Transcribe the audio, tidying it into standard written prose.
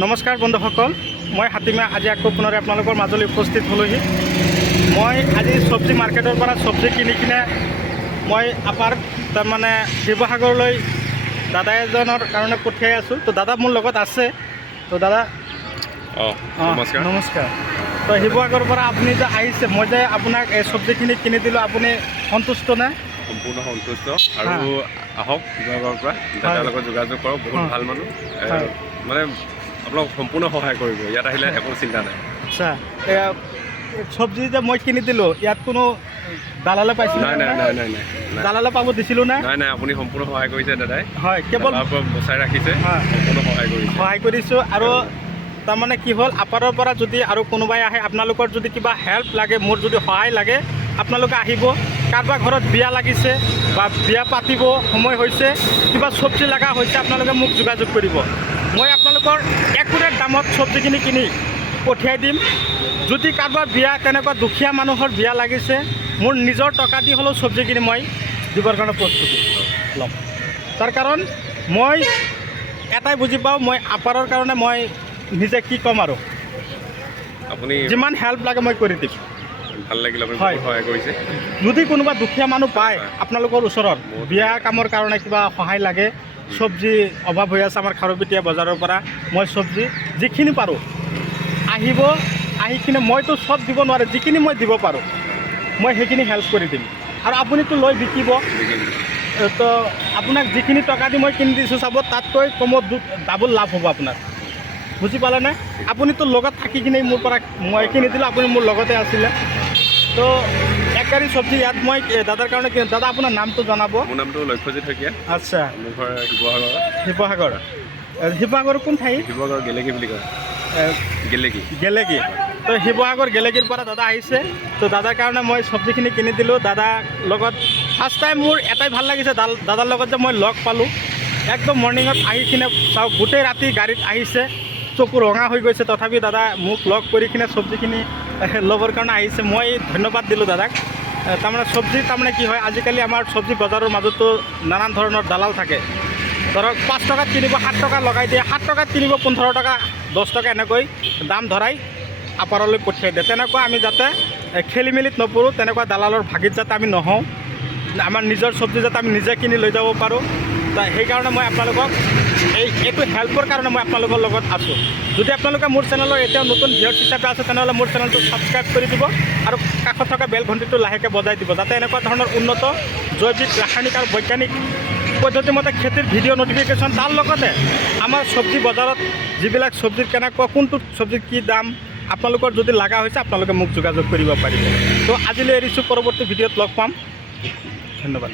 নমস্কাৰ বন্ধুসকল, মই হাতীমা আজি আকৌ পুনৰ আপোনালোকৰ মাজলৈ উপস্থিত হ'লোহি। মই আজি চব্জি মাৰ্কেটৰ পৰা চব্জি কিনি কিনে মই আপাৰ তাৰমানে শিৱসাগৰলৈ দাদা এজনৰ কাৰণে পঠিয়াই আছোঁ। তো দাদা মোৰ লগত আছে। তো দাদা নমস্কাৰ। তো শিৱসাগৰৰ পৰা আপুনি যে আহিছে, মই যে আপোনাক এই চব্জিখিনি কিনি দিলোঁ, আপুনি সন্তুষ্ট নে? সম্পূৰ্ণ সন্তুষ্ট আৰু আহক শিৱসাগৰৰ পৰা দাদাৰ লগত যোগাযোগ কৰক। বহুত ভাল মানুহ, মানে আপোনাক সম্পূৰ্ণ সহায় কৰিব। ইয়াত আহিলে একো চিন্তা নাই। আচ্ছা, চব্জি যে মই কিনি দিলোঁ, ইয়াত কোনো দালালে পাইছিলোঁ? নাই নাই নাই নাই নাই দালালে পাব দিছিলোঁ নে? নাই নাই, আপুনি সম্পূৰ্ণ সহায় কৰিছে দাদাই। হয়, কেৱল বচাই ৰাখিছে, সম্পূৰ্ণ সহায় কৰিছোঁ। আৰু তাৰমানে কি হ'ল, আপাৰৰ পৰা যদি আৰু কোনোবাই আহে, আপোনালোকৰ যদি কিবা হেল্প লাগে, মোৰ যদি সহায় লাগে, আপোনালোকে আহিব। কাৰোবাৰ ঘৰত বিয়া লাগিছে বা বিয়া পাতিব সময় হৈছে, কিবা চব্জি লগা হৈছে, আপোনালোকে মোক যোগাযোগ কৰিব। মই আপোনালোকৰ একুৰেট দামত চব্জিখিনি কিনি পঠিয়াই দিম। যদি কাৰোবাৰ বিয়া, তেনেকুৱা দুখীয়া মানুহৰ বিয়া লাগিছে, মোৰ নিজৰ টকা দি হ'লেও চব্জিখিনি মই দিবৰ কাৰণে প্ৰস্তুতি ল'ম। তাৰ কাৰণ মই এটাই বুজি পাওঁ, মই আপাৰৰ কাৰণে মই নিজে কি ক'ম, আৰু আপুনি যিমান হেল্প লাগে মই কৰি দিম। ভাল লাগিল, আপুনি হয়, সহায় কৰিছে। যদি কোনোবা দুখীয়া মানুহ পায় আপোনালোকৰ ওচৰত, বিয়া কামৰ কাৰণে কিবা সহায় লাগে, চব্জি অভাৱ হৈ আছে আমাৰ খাৰুপেটীয়া বজাৰৰ পৰা, মই চব্জি যিখিনি পাৰোঁ আহিব, আহি কিনে মইতো চব দিব নোৱাৰোঁ, যিখিনি মই দিব পাৰোঁ মই সেইখিনি হেল্প কৰি দিম। আৰু আপুনিতো লৈ বিকিব, তো আপোনাক যিখিনি টকা দি মই কিনি দিছোঁ চাব, তাতকৈ কমত ডাবল লাভ হ'ব আপোনাৰ। বুজি পালেনে? আপুনিতো লগত থাকি কিনে মোৰ পৰা মই কিনি দিলোঁ, আপুনি মোৰ লগতে আছিলে। তো এক গাড়ী চব্জি ইয়াত মই দাদাৰ কাৰণে কিনো। দাদা আপোনাৰ নামটো জনাব। মোৰ নামটো লক্ষ্যজিৎ শইকীয়া। আচ্ছা, মোৰ ঘৰ শিৱসাগৰ। শিৱসাগৰ কোন ঠাই? শিৱসাগৰ গেলেকী বুলি কয়। গেলেকী। তো শিৱসাগৰ গেলেকীৰ পৰা দাদা আহিছে। তো দাদাৰ কাৰণে মই চব্জিখিনি কিনি দিলোঁ। দাদাৰ লগত ফাৰ্ষ্ট টাইম মোৰ এটাই ভাল লাগিছে, দাদাৰ লগত যে মই লগ পালোঁ। একদম মৰ্ণিঙত আহি কিনে চাওক, গোটেই ৰাতি গাড়ীত আহিছে, চকু ৰঙা হৈ গৈছে, তথাপি দাদা মোক লগ কৰি কিনে চব্জিখিনি ল'বৰ কাৰণে আহিছে। মই ধন্যবাদ দিলোঁ দাদাক। তাৰমানে চব্জি তাৰমানে কি হয়, আজিকালি আমাৰ চব্জি বজাৰৰ মাজতো নানান ধৰণৰ দালাল থাকে। ধৰক 5 টকাত কিনিব, 7 টকা লগাই দিয়ে, 7 টকাত কিনিব 15 টকা 10 টকা এনেকৈ দাম ধৰাই আপাৰলৈ পঠিয়াই দিয়ে। তেনেকুৱা আমি যাতে খেলি মেলিত নপৰোঁ, তেনেকুৱা দালালৰ ভাগিত যাতে আমি নহওঁ, আমাৰ নিজৰ চব্জি যাতে আমি নিজে কিনি লৈ যাব পাৰোঁ। সেইকাৰণে মই আপোনালোকক এইটো হেল্পৰ কাৰণে মই আপোনালোকৰ লগত আছোঁ। যদি আপোনালোকে মোৰ চেনেলৰ এতিয়াও নতুন ভিউৱাৰ্ছ হিচাপে আছে, তেনেহ'লে মোৰ চেনেলটো ছাবস্ক্ৰাইব কৰি দিব আৰু কাষত থকা বেল ঘণ্টিটো লাহেকৈ বজাই দিব, যাতে এনেকুৱা ধৰণৰ উন্নত জৈৱিক, ৰাসায়নিক আৰু বৈজ্ঞানিক পদ্ধতিমতে খেতিৰ ভিডিঅ' নটিফিকেশ্যন, তাৰ লগতে আমাৰ চব্জি বজাৰত যিবিলাক চব্জিৰ কেনেকুৱা, কোনটো চব্জিৰ কি দাম, আপোনালোকৰ যদি লগা হৈছে আপোনালোকে মোক যোগাযোগ কৰিব পাৰিব। তো আজিলৈ এৰিছোঁ, পৰৱৰ্তী ভিডিঅ'ত লগ পাম। ধন্যবাদ।